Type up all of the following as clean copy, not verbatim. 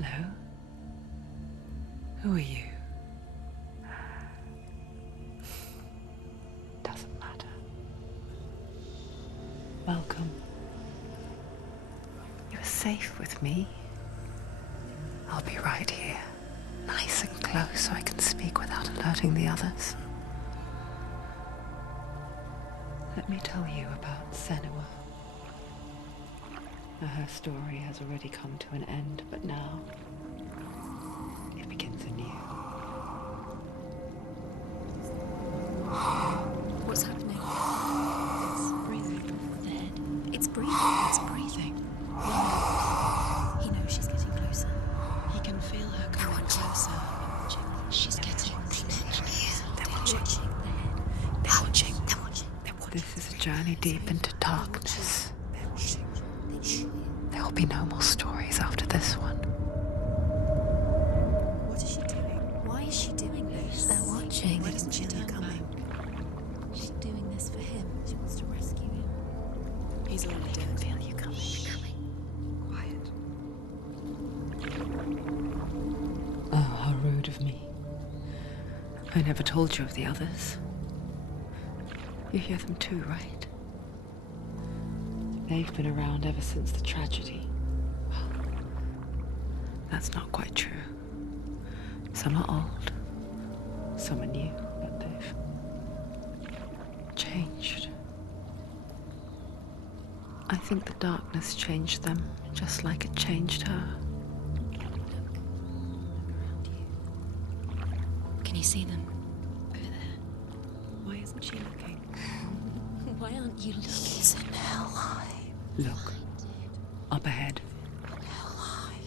Hello. Who are you? Doesn't matter. Welcome. You're safe with me. I'll be right here, nice and close so I can speak without alerting the others. Let me tell you about Senua. Her story has already come to an end, but now it begins anew. What's happening? It's breathing. The head. It's breathing. It's breathing. He knows she's getting closer. He can feel her coming closer. She's getting closer. They're watching. They're watching. They're watching. This is a journey deep into darkness. They're watching. There will be no more stories after this one. What is she doing? Why is she doing this? They're watching. Why doesn't she turn coming? She's doing this for him. She wants to rescue him. He's already dead. I can feel you coming. Quiet. Oh, how rude of me. I never told you of the others. You hear them too, right? They've been around ever since the tragedy. Well, that's not quite true. Some are old, some are new, but they've changed. I think the darkness changed them, just like it changed her. Can you see them? Over there. Why isn't she looking? Why aren't you looking? He's in hell high. Look, up ahead. Hell high.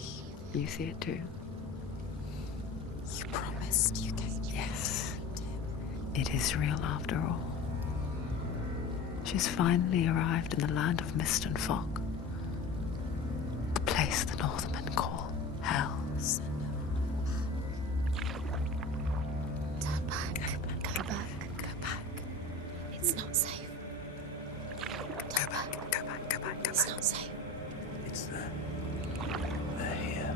You see it too? You promised you gave me. Yes. It is real after all. She's finally arrived in the land of mist and fog. The place the Northermen call hell. Turn back. Go back. Go back. It's not safe. Go back. It's not safe. It's there. They're here.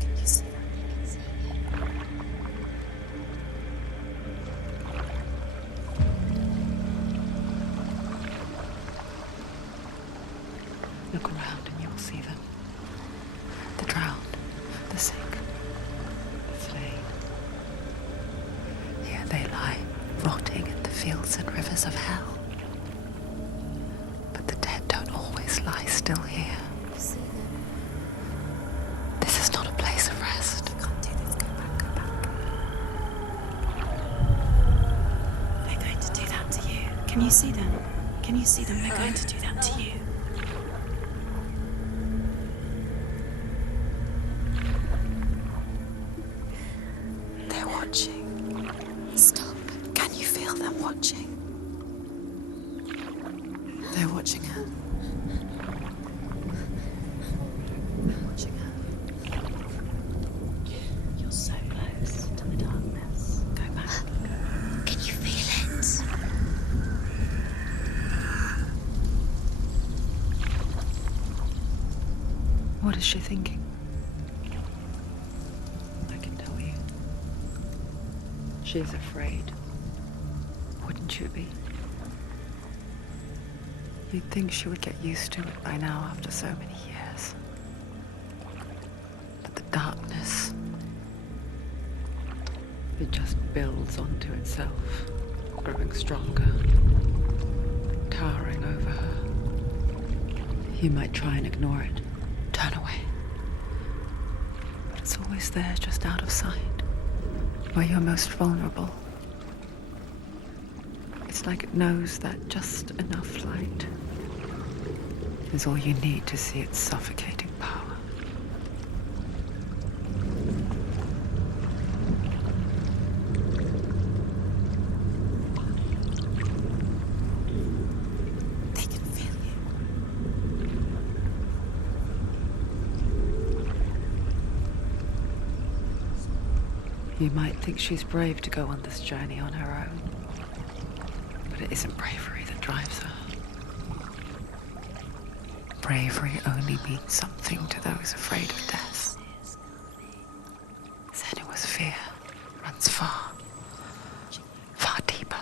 Can you see that? I can see it. Look around and you will see them. The drowned, the sick, the slain. Here they lie, rotting in the fields and rivers of hell. But the dead don't always lie still here. You see them. This is not a place of rest. You can't do this. Go back. They're going to do that to you. Can you see them? Can you see them? They're going to do that to you. They're watching. Stop. Can you feel them watching? They're watching her. They're watching her. You're so close to the darkness. Go back. Can you feel it? What is she thinking? I can tell you. She's afraid. Wouldn't you be? You'd think she would get used to it by now after so many years. But the darkness, it just builds onto itself, growing stronger, towering over her. You might try and ignore it, turn away. But it's always there, just out of sight, where you're most vulnerable. It's like it knows that just enough light is all you need to see its suffocating power. They can feel you. You might think she's brave to go on this journey on her own, but it isn't bravery that drives her. bravery only means something to those afraid of death. Senua's fear runs far, far deeper.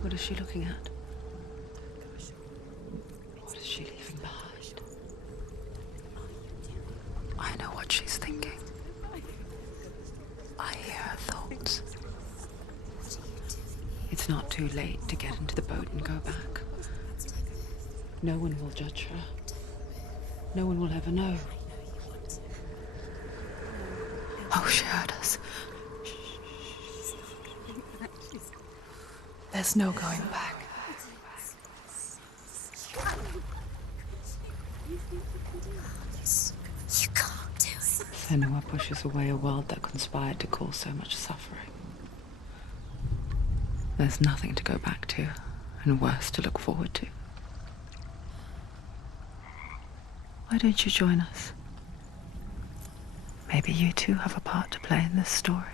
What is she looking at? What is she leaving behind? I know what she's thinking. I hear her thoughts. It's not too late to get into the boat and go back. No one will judge her. No one will ever know. Oh, she heard us. There's no going back. You can't do it. Senua pushes away a world that conspired to cause so much suffering. There's nothing to go back to, and worse to look forward to. Why don't you join us? Maybe you too have a part to play in this story.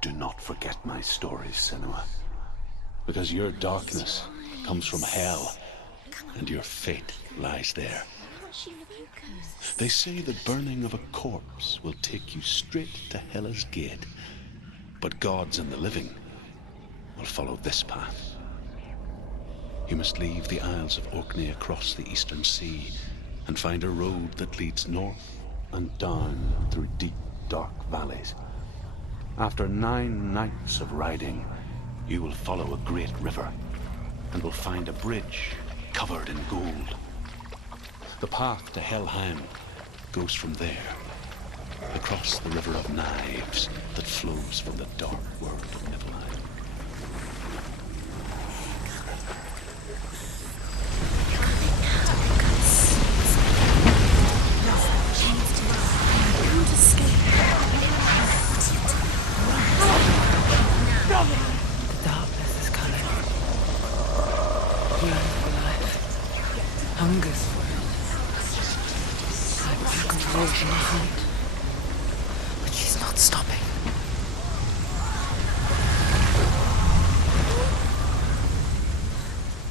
Do not forget my stories, Senua. Because your darkness comes from hell, and your fate lies there. They say the burning of a corpse will take you straight to Hela's gate, but gods and the living will follow this path. You must leave the Isles of Orkney across the eastern sea and find a road that leads north and down through deep, dark valleys. After 9 nights of riding, you will follow a great river and will find a bridge covered in gold. The path to Helheim goes from there, across the River of Knives that flows from the dark world of Niflheim. The darkness is coming. Yearn for life. Hungers for it. Like pack of wolves in a hunt. But she's not stopping.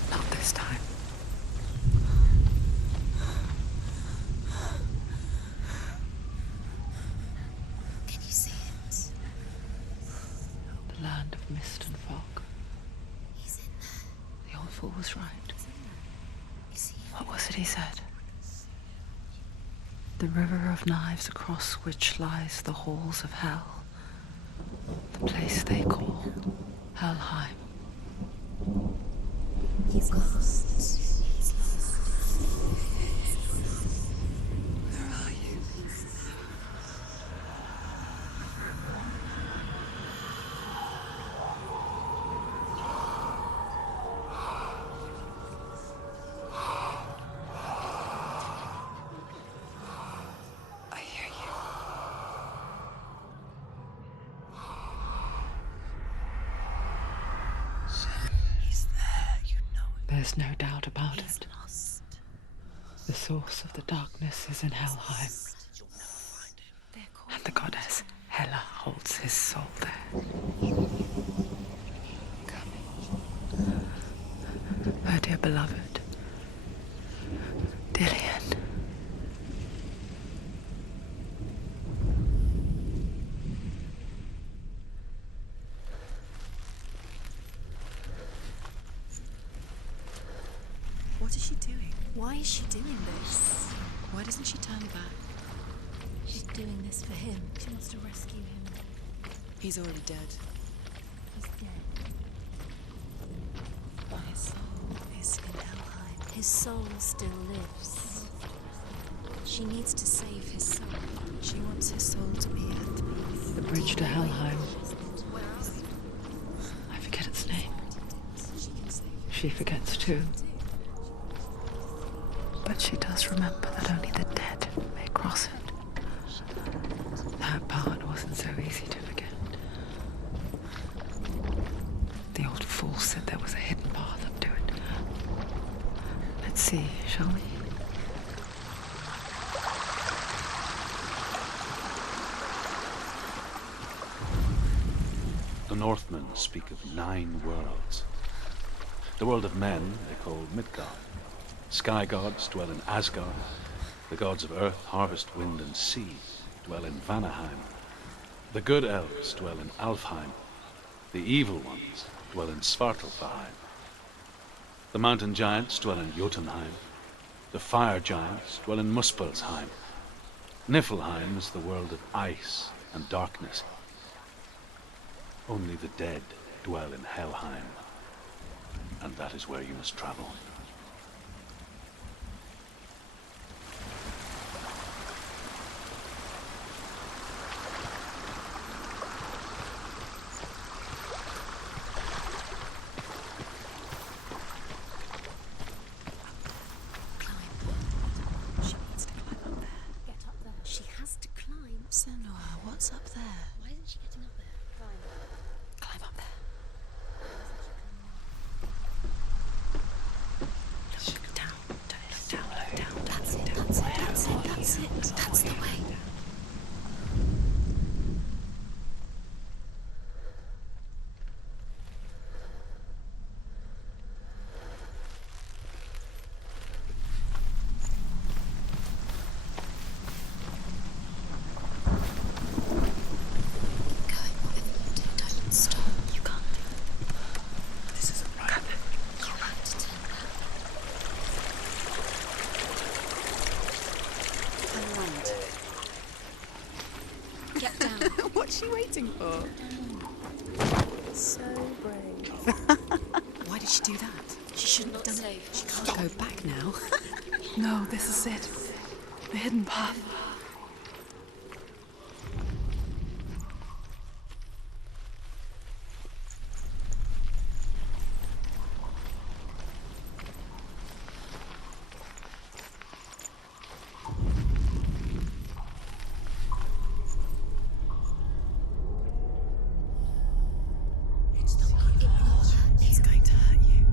Not this time. Can you see it? The land of mist and fog. He's in there. The old fool was right. Is he? What was it he said? The river of knives across which lies the halls of hell. The place they call Helheim. He's lost. He's lost. Where are you? I hear you. He's there, you know it. There's no doubt about it. Lost. The source of the darkness is in Helheim, They're called. and the goddess Hela holds his soul there. Her dear beloved, Dillian. What is she doing? Why is she doing this? Why doesn't she turn back? She's doing this for him. She wants to rescue him. He's already dead. He's dead. His soul is in Helheim. His soul still lives. She needs to save his soul. She wants his soul to be at peace. The bridge to Helheim. I forget its name. She forgets too. But she does remember that only the dead may cross it. That part wasn't so easy to forget. The old fool said there was a hidden path up to it. Let's see, shall we? The Northmen speak of 9 worlds. The world of men they call Midgard. Sky gods dwell in Asgard. The gods of earth, harvest, wind, and sea dwell in Vanaheim. The good elves dwell in Alfheim. The evil ones dwell in Svartalfheim. The mountain giants dwell in Jotunheim. The fire giants dwell in Muspelheim. Niflheim is the world of ice and darkness. Only the dead dwell in Helheim, and that is where you must travel. She needs to climb up there. Get up there. She has to climb. Senua, what's up there? Why isn't she getting up there? Climb up there. Look down. Don't look down. That's it. That's it. That's it. That's it. That's the way. Going whatever you do, don't stop. You can't do it. This isn't right. You have to turn back. And land. Get down. What's she waiting for? So brave. Why did she do that? She shouldn't have Not done it. safe. She can't go back now. No, this is it. The hidden path. It's going to hurt you.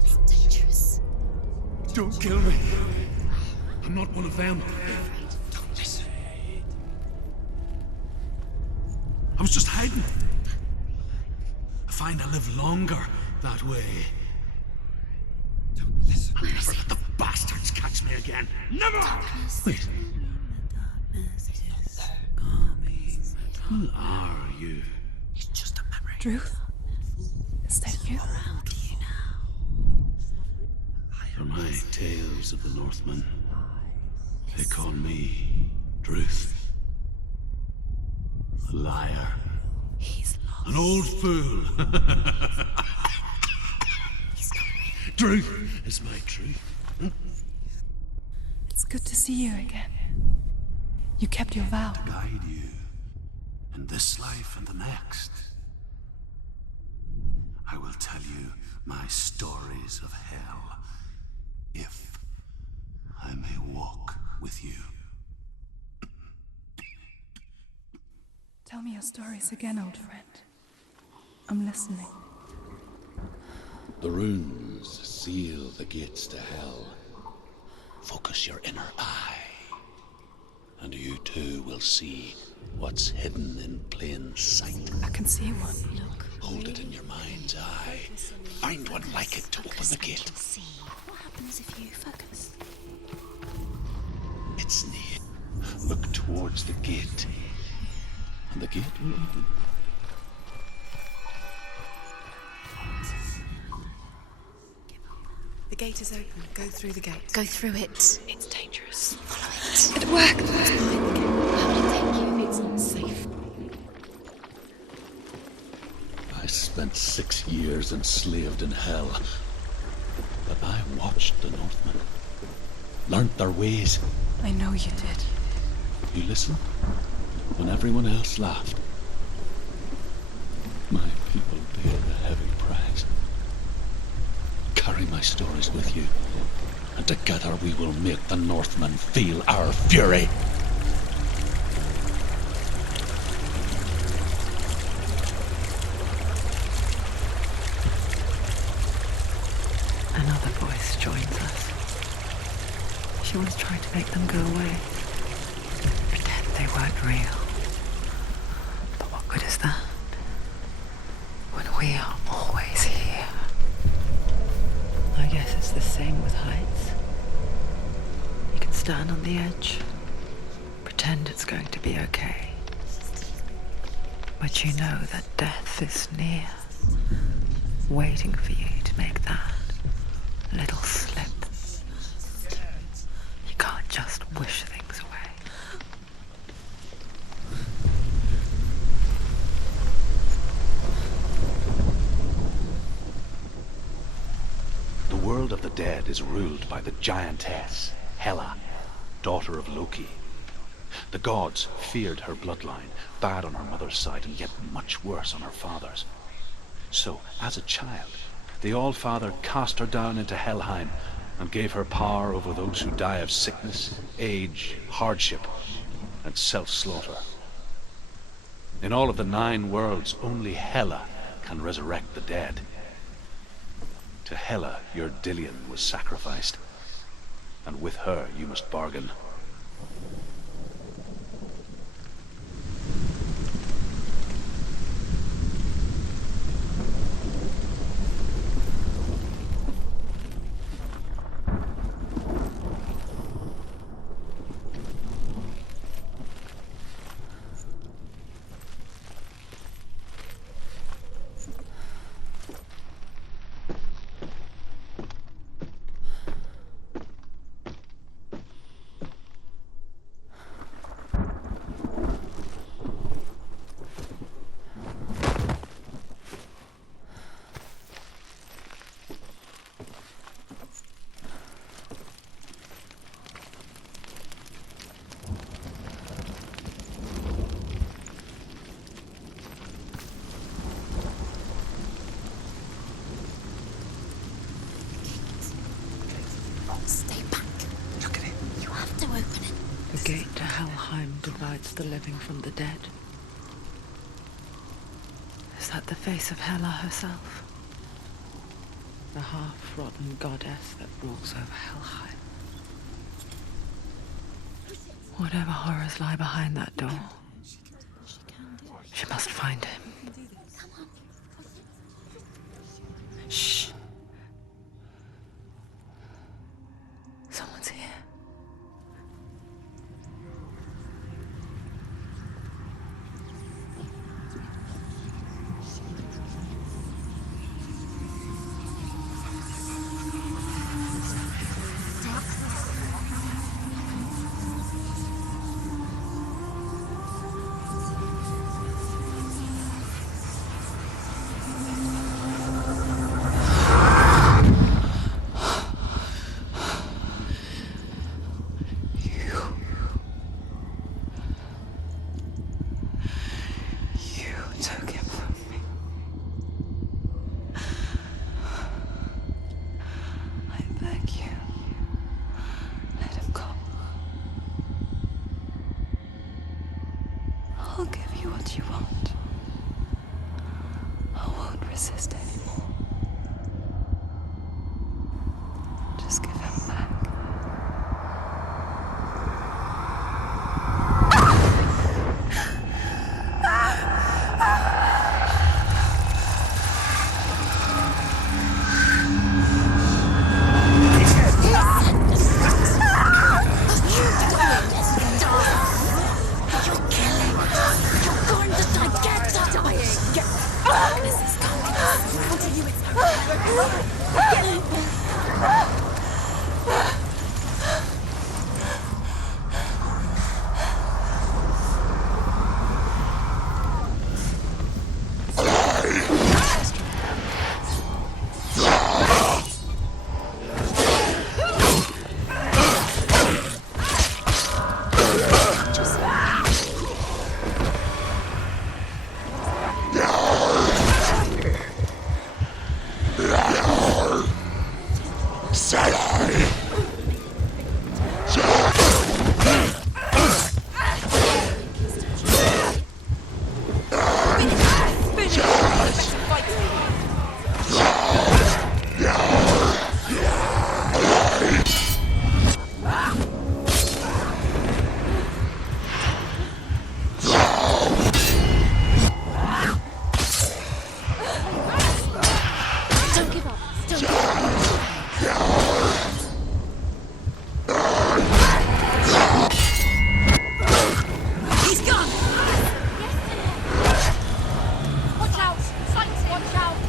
It's dangerous. Don't kill me. I'm not one of them. Don't listen. I was just hiding. I find I live longer that way. Don't listen. I'll never let the bastards catch me again. Never! Wait, who are you? It's just a memory. Druth? Is that you? For my tales of the Northmen, they call me Druth. A liar. He's lost. An old fool. Truth is my truth. It's good to see you again. You kept your vow. Guide you in this life and the next. I will tell you my stories of hell, if I may walk with you. Tell me your stories again, old friend. I'm listening. The runes seal the gates to hell. Focus your inner eye, and you too will see what's hidden in plain sight. I can see one. Look. Hold it in your mind's eye. Find one like it to open the gate. See. What happens if you focus? It's near. Look towards the gate, and the gate will open. The gate is open. Go through the gate. Go through it. It's dangerous. Follow it. It worked. How do you think you? It's not safe. I spent 6 years enslaved in hell. But I watched the Northmen, learnt their ways. I know you did. You listened when everyone else laughed. My people paid a heavy price. Carry my stories with you, and together we will make the Northmen feel our fury. Another voice joins us. She was trying to make them go away. Pretend they weren't real. But what good is that? When we are always here. I guess it's the same with heights. You can stand on the edge, pretend it's going to be okay. But you know that death is near, waiting for you to make that little slip. You can't just wish things away. The world of the dead is ruled by the giantess, Hela, daughter of Loki. The gods feared her bloodline, bad on her mother's side and yet much worse on her father's. So, as a child, the All-Father cast her down into Helheim and gave her power over those who die of sickness, age, hardship, and self-slaughter. In all of the 9 worlds, only Hela can resurrect the dead. To Hela, your Dillion was sacrificed, and with her you must bargain. Stay back. Look at it. You have to open it. The gate to Helheim divides the living from the dead. Is that the face of Hela herself? The half-rotten goddess that rules over Helheim. Whatever horrors lie behind that door, she must find him. Shh. Someone's here. Took him from me. I beg you, let him go. I'll give you what you want. I won't resist anymore. Just give him back.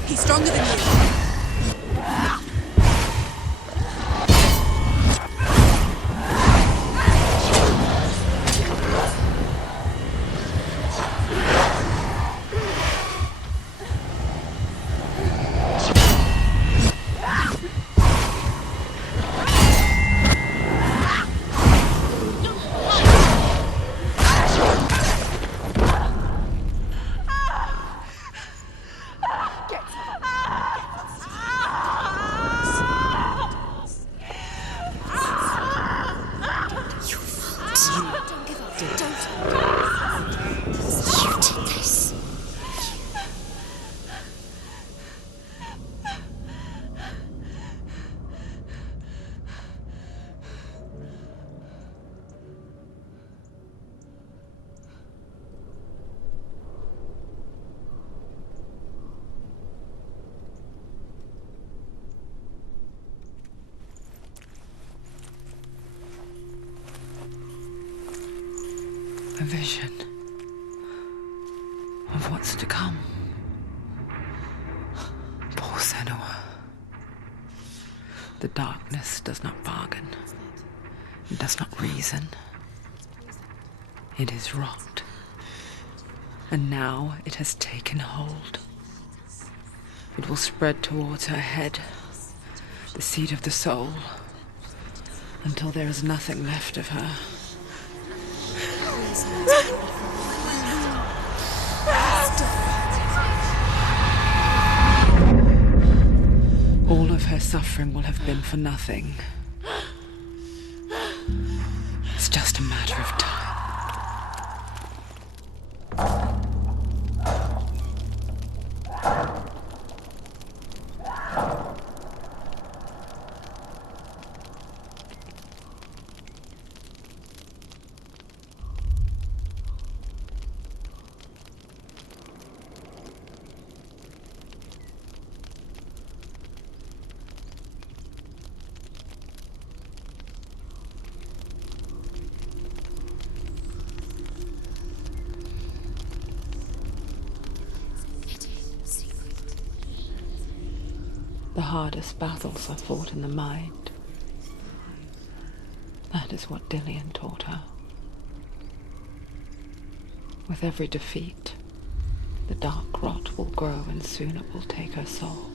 He's stronger than you. A vision of what's to come. Poor Senua. The darkness does not bargain. It does not reason. It is rot. And now it has taken hold. It will spread towards her head, the seat of the soul, until there is nothing left of her. All of her suffering will have been for nothing. It's just a matter of time. The hardest battles are fought in the mind. That is what Dillian taught her. With every defeat, the dark rot will grow and soon it will take her soul.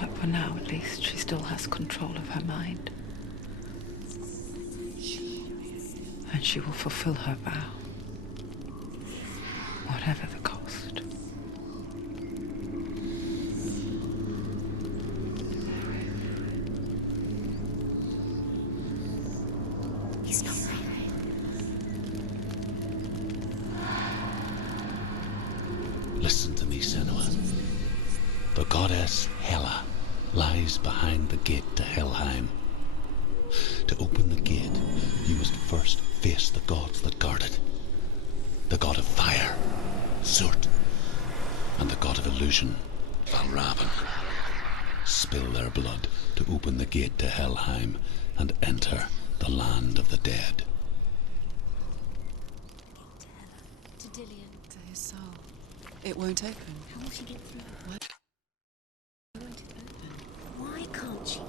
But for now, at least, she still has control of her mind. And she will fulfill her vow. Whatever the cost. He's not right. Listen to me, Senua. The goddess Hela lies behind the gate to Helheim. To open the gate, you must first face the gods that guard it. The god of fire, Surt, and the god of illusion, Valravan. Spill their blood to open the gate to Helheim and enter the land of the dead. To Dillian. To his soul. It won't open. How will she get through? Why won't it open? Why can't she?